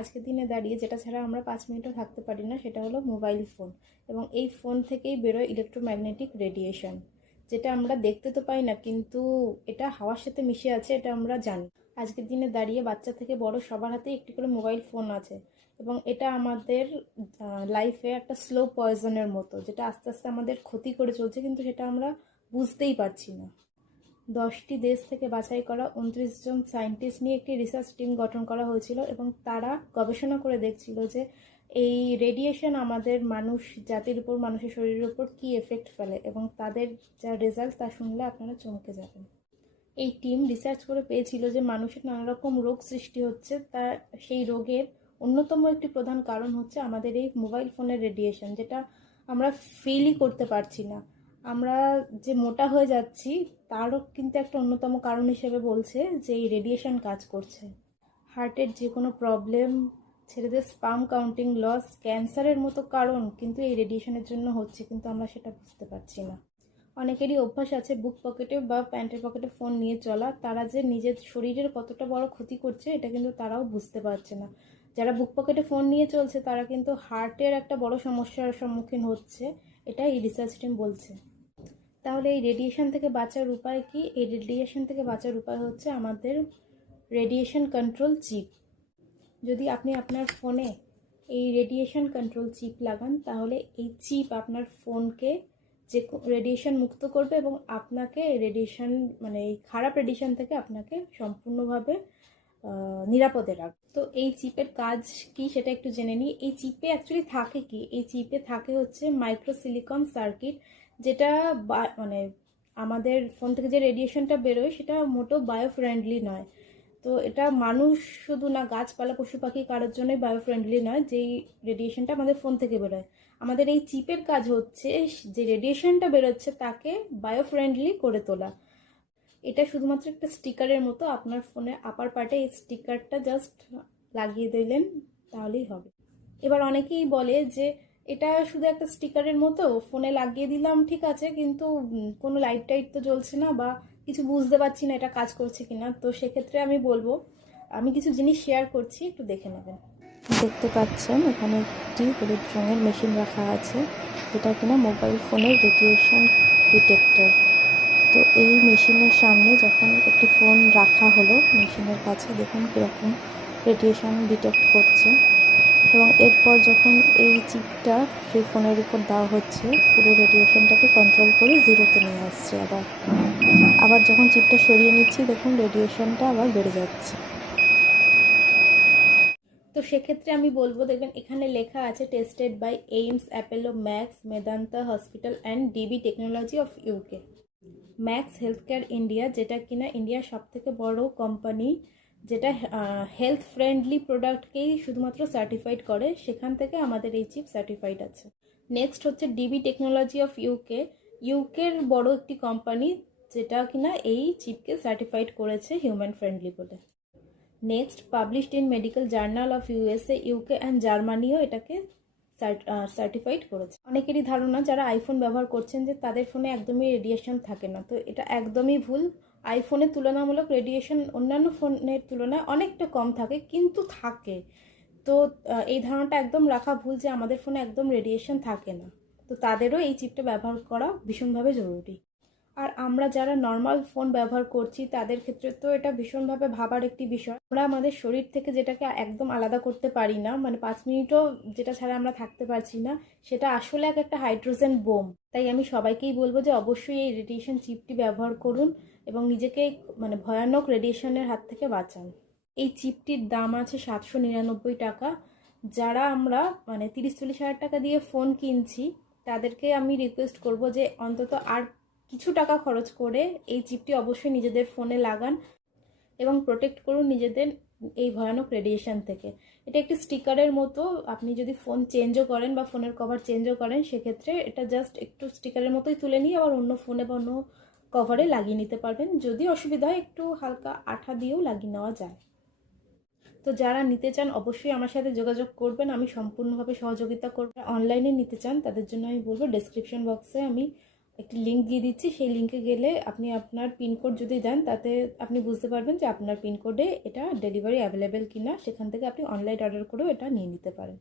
আজকের দিনে দাঁড়িয়ে যেটা ছাড়া আমরা 5 মিনিটও থাকতে পারি না সেটা হলো মোবাইল ফোন। এবং এই ফোন থেকেই বেরোয় ইলেকট্রোম্যাগনেটিক রেডিয়েশন, যেটা আমরা দেখতে তো পাই না, কিন্তু এটা হাওয়ার সাথে মিশে আছে, এটা আমরা জানি। আজকের দিনে দাঁড়িয়ে বাচ্চা থেকে বড় সবার হাতেই একটি করে মোবাইল ফোন আছে, এবং এটা আমাদের লাইফে একটা স্লো পয়জনের মতো, যেটা আস্তে আস্তে আমাদের ক্ষতি করে চলছে, কিন্তু সেটা আমরা বুঝতেই পারছি না। 10টি দেশ থেকে বাছাই করা 29 জন সায়েন্টিস্ট নিয়ে একটি রিসার্চ টিম গঠন করা হয়েছিল, এবং তারা গবেষণা করে দেখছিল যে এই রেডিয়েশন আমাদের মানুষ জাতির উপর, মানুষের শরীরের উপর কী এফেক্ট ফেলে, এবং তাদের যা রেজাল্ট তা শুনলে আপনারা চমকে যাবেন। এই টিম রিসার্চ করে পেয়েছিল যে মানুষের নানা রকম রোগ সৃষ্টি হচ্ছে, তা সেই রোগের অন্যতম একটি প্রধান কারণ হচ্ছে আমাদের এই মোবাইল ফোনের রেডিয়েশন, যেটা আমরা ফিলই করতে পারছি না। আমরা যে মোটা হয়ে যাচ্ছি তারও কিন্তু একটা অন্যতম কারণ হিসেবে বলছে যে এই রেডিয়েশন কাজ করছে। হার্টের যে কোনো প্রবলেম, ছেলেদের স্পাম কাউন্টিং লস, ক্যান্সারের মতো কারণ কিন্তু এই রেডিয়েশনের জন্য হচ্ছে, কিন্তু আমরা সেটা বুঝতে পারছি না। অনেকেরই অভ্যাস আছে বুক পকেটে বা প্যান্টের পকেটে ফোন নিয়ে চলা, তারা যে নিজের শরীরের কতটা বড় ক্ষতি করছে এটা কিন্তু তারাও বুঝতে পারছে না। যারা বুক পকেটে ফোন নিয়ে চলছে তারা কিন্তু হার্টের একটা বড় সমস্যার সম্মুখীন হচ্ছে, এটা এই রিসার্চ টিম বলছে। তাহলে এই রেডিয়েশন থেকে বাঁচার উপায় কি? এই রেডিয়েশন থেকে বাঁচার উপায় হচ্ছে আমাদের রেডিয়েশন কন্ট্রোল চিপ। যদি আপনি আপনার ফোনে এই রেডিয়েশন কন্ট্রোল চিপ লাগান, তাহলে এই চিপ আপনার ফোনকে যে রেডিয়েশন মুক্ত করবে এবং আপনাকে রেডিয়েশন, মানে এই খারাপ রেডিয়েশন থেকে আপনাকে সম্পূর্ণভাবে নিরাপদে রাখবে। তো এই চিপের কাজ কি সেটা একটু জেনে নিই। এই চিপে অ্যাকচুয়ালি থাকে কি? এই চিপে থাকে হচ্ছে মাইক্রোসিলিকন সার্কিট, যেটা মানে আমাদের ফোন থেকে যে রেডিয়েশনটা বেরোয় সেটা মোটেও বায়ো ফ্রেন্ডলি নয়। তো এটা মানুষ শুধু না, গাছপালা পশু পাখি কারোর জন্যই বায়ো ফ্রেন্ডলি নয়, যেই রেডিয়েশনটা আমাদের ফোন থেকে বেরোয়। আমাদের এই চিপের কাজ হচ্ছে যে রেডিয়েশনটা বেরোচ্ছে তাকে বায়ো ফ্রেন্ডলি করে তোলা। এটা শুধুমাত্র একটা স্টিকারের মতো, আপনার ফোনের আপার পার্টে এই স্টিকারটা জাস্ট লাগিয়ে দিলেন তাহলেই হবে। এবার অনেকেই বলে যে এটা শুধু একটা স্টিকারের মতো ফোনে লাগিয়ে দিলাম, ঠিক আছে, কিন্তু কোনো লাইট টাইট তো জ্বলছে না, বা কিছু বুঝতে পারছি না এটা কাজ করছে কিনা। তো সেক্ষেত্রে আমি বলবো, আমি কিছু জিনিস শেয়ার করছি, একটু দেখে নেবেন। দেখতে পাচ্ছেন এখানে একটি হলুদ রঙের মেশিন রাখা আছে, যেটা কিনা মোবাইল ফোনের রেডিয়েশন ডিটেক্টর। তো এই মেশিনের সামনে যখন একটি ফোন রাখা হলো মেশিনের কাছে, দেখুন কীরকম রেডিয়েশন ডিটেক্ট করছে, এবং এরপর যখন এই চিপটা সেই ফোনের উপর দেওয়া হচ্ছে, পুরো রেডিয়েশনটাকে কন্ট্রোল করে জিরোতে নিয়ে আসছে। আবার যখন চিপটা সরিয়ে নিচ্ছি, দেখুন রেডিয়েশনটা আবার বেড়ে যাচ্ছে। তো সেক্ষেত্রে আমি বলবো, দেখবেন এখানে লেখা আছে tested by AIIMS, Apollo, Max, Medanta hospital and DB technology of UK. Max health care India, যেটা কিনা ইন্ডিয়ার সবথেকে বড় কোম্পানি, যেটা হেলথ ফ্রেন্ডলি প্রোডাক্টকেই শুধুমাত্র সার্টিফাইড করে, সেখান থেকে আমাদের এই চিপ সার্টিফাইড আছে। নেক্সট হচ্ছে ডিবি টেকনোলজি অফ ইউকে, ইউকের বড় একটি কোম্পানি, যেটা কিনা এই চিপকে সার্টিফাইড করেছে হিউম্যান ফ্রেন্ডলি বলে। Next published in medical journal of USA, UK and জার্মানিও এটাকে সার্টিফাইড করেছে। অনেকেরই ধারণা যারা আইফোন ব্যবহার করছেন যে তাদের ফোনে একদমই রেডিয়েশন থাকে না, তো এটা একদমই ভুল। আইফোনের তুলনামূলক রেডিয়েশন অন্যান্য ফোনের তুলনায় অনেকটা কম থাকে, কিন্তু থাকে। তো এই ধারণাটা একদম রাখা ভুল যে আমাদের ফোনে একদম রেডিয়েশন থাকে না। তো তাদেরও এই চিপটা ব্যবহার করা ভীষণভাবে জরুরি। আর আমরা যারা নর্মাল ফোন ব্যবহার করছি তাদের ক্ষেত্রে তো এটা ভীষণভাবে ভাবার একটি বিষয়। আমরা আমাদের শরীর থেকে যেটাকে একদম আলাদা করতে পারি না, মানে 5 মিনিটও যেটা ছাড়া আমরা থাকতে পারছি না, সেটা আসলে একটা হাইড্রোজেন বোম। তাই আমি সবাইকেই বলবো যে অবশ্যই এই রেডিয়েশন চিপটি ব্যবহার করুন এবং নিজেকে মানে ভয়ানক রেডিয়েশনের হাত থেকে বাঁচান। এই চিপটির দাম আছে 799 টাকা। যারা আমরা মানে 30-40 হাজার টাকা দিয়ে ফোন কিনছি, তাদেরকে আমি রিকোয়েস্ট করব যে অন্তত আর কিছু টাকা খরচ করে এই চিপটি অবশ্যই নিজেদের ফোনে লাগান এবং প্রোটেক্ট করুন নিজেদের এই ভয়ানক রেডিয়েশন থেকে। এটা একটি স্টিকারের মতো, আপনি যদি ফোন চেঞ্জও করেন বা ফোনের কভার চেঞ্জও করেন, সেক্ষেত্রে এটা জাস্ট একটু স্টিকারের মতোই তুলে নিয়ে আবার অন্য ফোনে বা অন্য কভারে লাগিয়ে নিতে পারবেন। যদি অসুবিধা হয় একটু হালকা আঠা দিয়েও লাগিয়ে নেওয়া যায়। তো যারা নিতে চান অবশ্যই আমার সাথে যোগাযোগ করবেন, আমি সম্পূর্ণভাবে সহযোগিতা করব। অনলাইনে নিতে চান তাদের জন্য আমি বলবো ডেসক্রিপশন বক্সে আমি একটি লিঙ্ক দিয়ে দিচ্ছি, সেই লিঙ্কে গেলে আপনি আপনার পিনকোড যদি দেন তাতে আপনি বুঝতে পারবেন যে আপনার পিনকোডে এটা ডেলিভারি অ্যাভেলেবেল কিনা। সেখান থেকে আপনি অনলাইন অর্ডার করেও এটা নিয়ে নিতে পারেন।